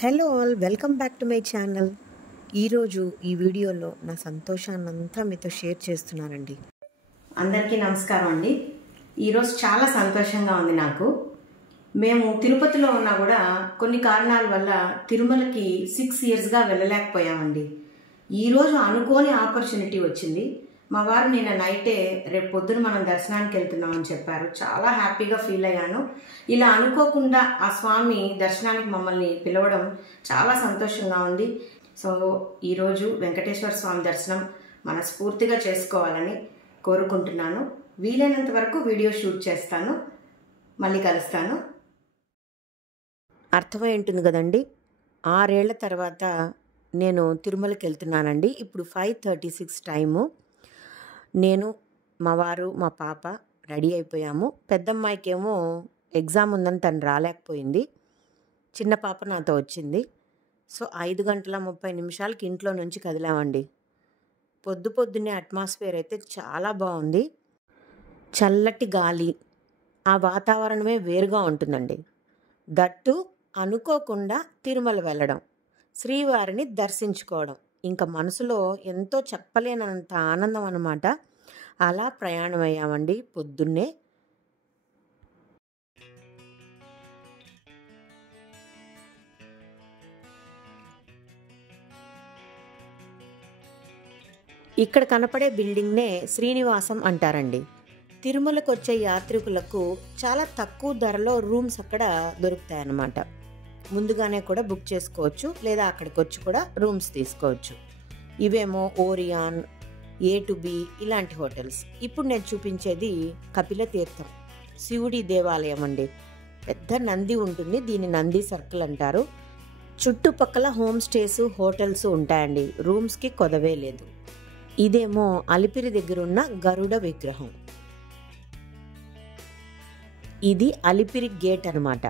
Hello all, welcome back to my channel. ఈరోజు ఈ వీడియోలో నా సంతోషాన్నంతా మీతో షేర్ చేస్తున్నానండి. అందరికీ నమస్కారం అండి. ఈరోజు చాలా సంతోషంగా ఉంది నాకు. మేము తిరుపతిలో ఉన్నా కూడా కొన్ని కారణాల వల్ల తిరుమలకి 6 ఇయర్స్గా వెళ్ళలేకపోయామండి. ఈరోజు అనుకోని ఆపర్చునిటీ వచ్చింది. మా వారు నిన్న నైటే రేపు పొద్దున మనం దర్శనానికి వెళ్తున్నామని చెప్పారు. చాలా హ్యాపీగా ఫీల్ అయ్యాను. ఇలా అనుకోకుండా ఆ స్వామి దర్శనానికి మమ్మల్ని పిలవడం చాలా సంతోషంగా ఉంది. సో ఈరోజు వెంకటేశ్వర స్వామి దర్శనం మనస్ఫూర్తిగా చేసుకోవాలని కోరుకుంటున్నాను. వీలైనంత వరకు వీడియో షూట్ చేస్తాను. మళ్ళీ కలుస్తాను. అర్థమై ఉంటుంది కదండి. 6 ఏళ్ల తర్వాత నేను తిరుమలకి వెళ్తున్నానండి. ఇప్పుడు 5:36 టైము. నేను, మా వారు, మా పాప రెడీ అయిపోయాము. పెద్దమ్మాయికేమో ఎగ్జామ్ ఉందని తను రాలేకపోయింది. చిన్న పాప నాతో వచ్చింది. సో 5:30 ఇంట్లో నుంచి కదిలామండి. పొద్దున్నే అట్మాస్ఫియర్ అయితే చాలా బాగుంది. చల్లటి గాలి, ఆ వాతావరణమే వేరుగా ఉంటుందండి. దట్టు అనుకోకుండా తిరుమల వెళ్ళడం, శ్రీవారిని దర్శించుకోవడం, ఇంకా మనసులో ఎంతో చెప్పలేనంత ఆనందం అన్నమాట. అలా ప్రయాణం అయ్యామండి పొద్దున్నే. ఇక్కడ కనపడే బిల్డింగ్నే శ్రీనివాసం అంటారండి. తిరుమలకు వచ్చే యాత్రికులకు చాలా తక్కువ ధరలో రూమ్స్ అక్కడ దొరుకుతాయన్నమాట. ముందుగానే కూడా బుక్ చేసుకోవచ్చు, లేదా అక్కడికి వచ్చి కూడా రూమ్స్ తీసుకోవచ్చు. ఇవేమో ఓరియాన్, A-B ఇలాంటి హోటల్స్. ఇప్పుడు నేను చూపించేది కపిల తీర్థం, శివుడి దేవాలయం అండి. పెద్ద నంది ఉంటుంది, దీన్ని నంది సర్కిల్ అంటారు. చుట్టుపక్కల హోమ్ స్టేస్, హోటల్స్ ఉంటాయండి. రూమ్స్కి కొదవే లేదు. ఇదేమో అలిపిరి దగ్గర ఉన్న గరుడ విగ్రహం. ఇది అలిపిరి గేట్ అనమాట.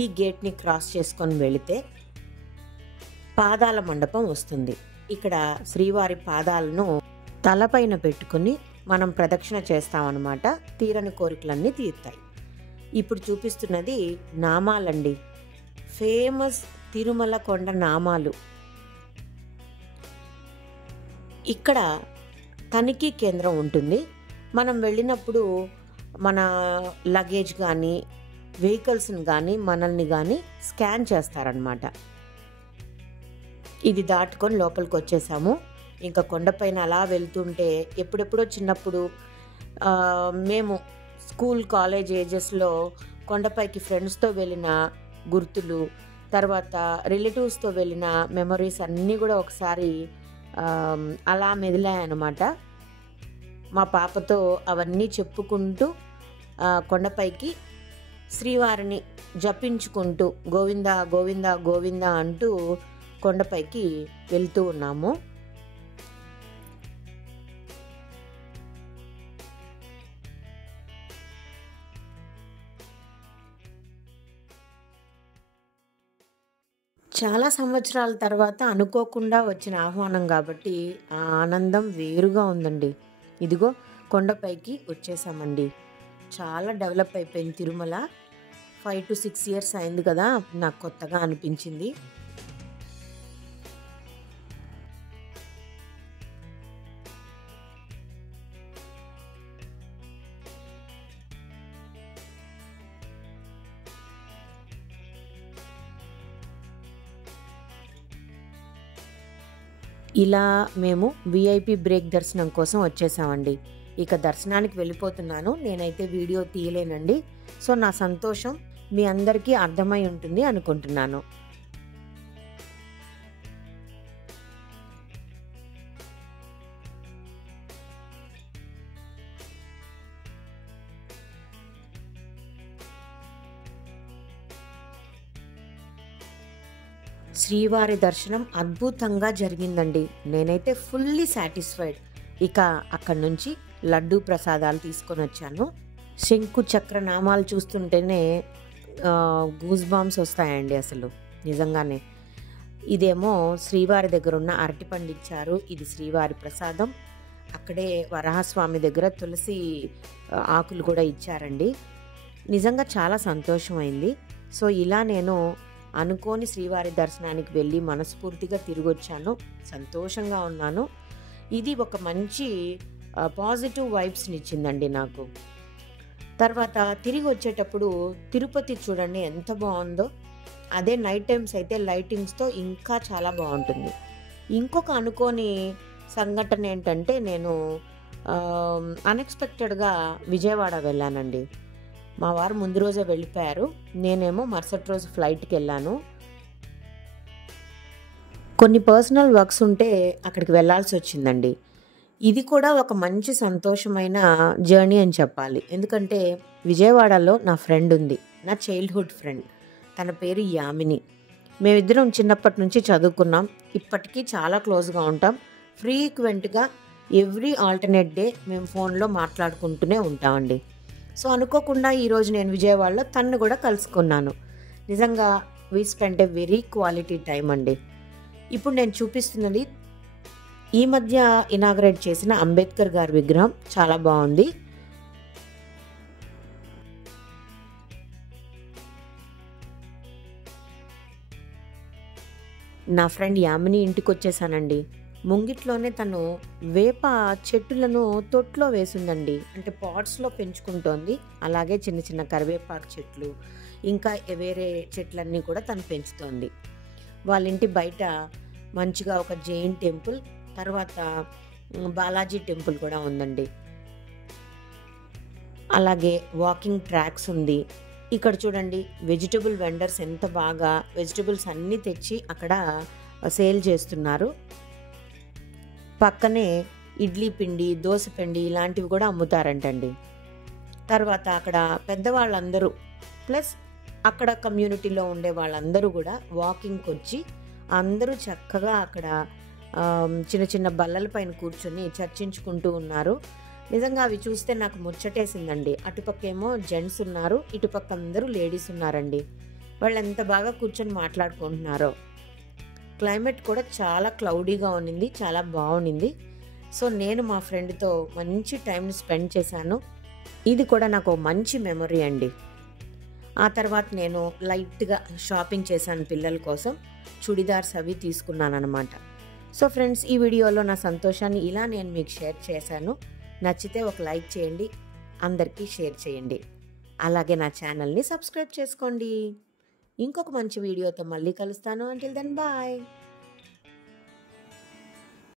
ఈ గేట్ని క్రాస్ చేసుకొని వెళితే పాదాల మండపం వస్తుంది. ఇక్కడ శ్రీవారి పాదాలను తలపైన పెట్టుకుని మనం ప్రదక్షిణ చేస్తామన్నమాట. తీరని కోరికలన్నీ తీరుతాయి. ఇప్పుడు చూపిస్తున్నది నామాలండి, ఫేమస్ తిరుమల కొండ నామాలు. ఇక్కడ తనిఖీ కేంద్రం ఉంటుంది. మనం వెళ్ళినప్పుడు మన లగేజ్ కానీ వెహికల్స్ని కానీ మనల్ని కానీ స్కాన్ చేస్తారనమాట. ఇది దాటుకొని లోపలికి వచ్చేసాము. ఇంకా కొండపైన అలా వెళ్తుంటే ఎప్పుడెప్పుడో చిన్నప్పుడు మేము స్కూల్ కాలేజ్ ఏజెస్లో కొండపైకి ఫ్రెండ్స్తో వెళ్ళిన గుర్తులు, తర్వాత రిలేటివ్స్తో వెళ్ళిన మెమరీస్ అన్నీ కూడా ఒకసారి అలా మెదిలాయన్నమాట. మా పాపతో అవన్నీ చెప్పుకుంటూ కొండపైకి శ్రీవారిని జపించుకుంటూ గోవింద గోవింద గోవింద అంటూ కొండపైకి వెళ్తూ ఉన్నాము. చాలా సంవత్సరాల తర్వాత అనుకోకుండా వచ్చిన ఆహ్వానం కాబట్టి ఆ ఆనందం వేరుగా ఉందండి. ఇదిగో కొండపైకి వచ్చేసామండి. చాలా డెవలప్ అయిపోయింది తిరుమల. 5 to 6 ఇయర్స్ అయింది కదా, నాకు కొత్తగా అనిపించింది. ఇలా మేము VIP బ్రేక్ దర్శనం కోసం వచ్చేసామండి. ఇక దర్శనానికి వెళ్ళిపోతున్నాను. నేనైతే వీడియో తీయలేనండి. సో నా సంతోషం మీ అందరికీ అర్థమై ఉంటుంది అనుకుంటున్నాను. శ్రీవారి దర్శనం అద్భుతంగా జరిగిందండి. నేనైతే ఫుల్లీ సాటిస్ఫైడ్. ఇక అక్కడి నుంచి లడ్డూ ప్రసాదాలు తీసుకొని వచ్చాను. శంకు చక్ర నామాలు చూస్తుంటేనే గూస్ బాంబ్స్ వస్తాయండి అసలు, నిజంగానే. ఇదేమో శ్రీవారి దగ్గర ఉన్న అరటిపండు ఇచ్చారు. ఇది శ్రీవారి ప్రసాదం. అక్కడే వరాహస్వామి దగ్గర తులసి ఆకులు కూడా ఇచ్చారండి. నిజంగా చాలా సంతోషమైంది. సో ఇలా నేను అనుకోని శ్రీవారి దర్శనానికి వెళ్ళి మనస్ఫూర్తిగా తిరిగొచ్చాను. సంతోషంగా ఉన్నాను. ఇది ఒక మంచి పాజిటివ్ వైబ్స్ని ఇచ్చిందండి నాకు. తర్వాత తిరిగి వచ్చేటప్పుడు తిరుపతి చూడండి ఎంత బాగుందో. అదే నైట్ టైమ్స్ అయితే లైటింగ్స్తో ఇంకా చాలా బాగుంటుంది. ఇంకొక అనుకోని సంఘటన ఏంటంటే నేను అన్ఎక్స్పెక్టెడ్గా విజయవాడ వెళ్ళానండి. మా వారు ముందు రోజే వెళ్ళిపోయారు. నేనేమో మరుసటి రోజు ఫ్లైట్కి వెళ్ళాను. కొన్ని పర్సనల్ వర్క్స్ ఉంటే అక్కడికి వెళ్ళాల్సి వచ్చిందండి. ఇది కూడా ఒక మంచి సంతోషమైన జర్నీ అని చెప్పాలి. ఎందుకంటే విజయవాడలో నా ఫ్రెండ్ ఉంది, నా చైల్డ్హుడ్ ఫ్రెండ్. తన పేరు యామిని. మేమిద్దరం చిన్నప్పటి నుంచి చదువుకున్నాం. ఇప్పటికీ చాలా క్లోజ్గా ఉంటాం. ఫ్రీక్వెంట్గా ఎవ్రీ ఆల్టర్నేట్ డే మేము ఫోన్లో మాట్లాడుకుంటూనే ఉంటామండి. సో అనుకోకుండా ఈరోజు నేను విజయవాడలో తన్ను కూడా కలుసుకున్నాను. నిజంగా we spend a very quality time అండి. ఇప్పుడు నేను చూపిస్తున్నది ఈ మధ్య ఇనాగ్రేట్ చేసిన అంబేద్కర్ గారి విగ్రహం. చాలా బాగుంది. నా ఫ్రెండ్ యామిని ఇంటికి వచ్చేసానండి. ముంగిట్లోనే తను వేప చెట్టులను తొట్లో వేసిందండి. అంటే పాట్స్లో పెంచుకుంటోంది. అలాగే చిన్న చిన్న కరివేపాకు చెట్లు, ఇంకా వేరే చెట్లన్నీ కూడా తను పెంచుతోంది. వాళ్ళ ఇంటి బయట మంచిగా ఒక జైన్ టెంపుల్, తర్వాత బాలాజీ టెంపుల్ కూడా ఉందండి. అలాగే వాకింగ్ ట్రాక్స్ ఉంది. ఇక్కడ చూడండి వెజిటబుల్ వెండర్స్ ఎంత బాగా వెజిటబుల్స్ అన్నీ తెచ్చి అక్కడ సేల్ చేస్తున్నారు. పక్కనే ఇడ్లీ పిండి, దోశ పిండి ఇలాంటివి కూడా అమ్ముతారంటండి. తర్వాత అక్కడ పెద్దవాళ్ళందరూ ప్లస్ అక్కడ కమ్యూనిటీలో ఉండే వాళ్ళందరూ కూడా వాకింగ్కి వచ్చి అందరూ చక్కగా అక్కడ చిన్న చిన్న బల్లల పైన కూర్చొని చర్చించుకుంటూ ఉన్నారు. నిజంగా అవి చూస్తే నాకు ముచ్చటేసిందండి. అటుపక్కేమో జెంట్స్ ఉన్నారు, ఇటుపక్క అందరూ లేడీస్ ఉన్నారండి. వాళ్ళు ఎంత బాగా కూర్చొని మాట్లాడుకుంటున్నారో. క్లైమేట్ కూడా చాలా క్లౌడీగా ఉన్నింది, చాలా బాగుండింది. సో నేను మా ఫ్రెండ్తో మంచి టైంని స్పెండ్ చేశాను. ఇది కూడా నాకు మంచి మెమరీ అండి. ఆ తర్వాత నేను లైట్గా షాపింగ్ చేశాను పిల్లల కోసం. చుడిదార్స్ అవి తీసుకున్నాను అనమాట. సో ఫ్రెండ్స్, ఈ వీడియోలో నా సంతోషాన్ని ఇలా నేను మీకు షేర్ చేశాను. నచ్చితే ఒక లైక్ చేయండి, అందరికీ షేర్ చేయండి. అలాగే నా ఛానల్ని సబ్స్క్రైబ్ చేసుకోండి. ఇంకొక మంచి వీడియోతో మళ్ళీ కలుస్తాను. Until then bye.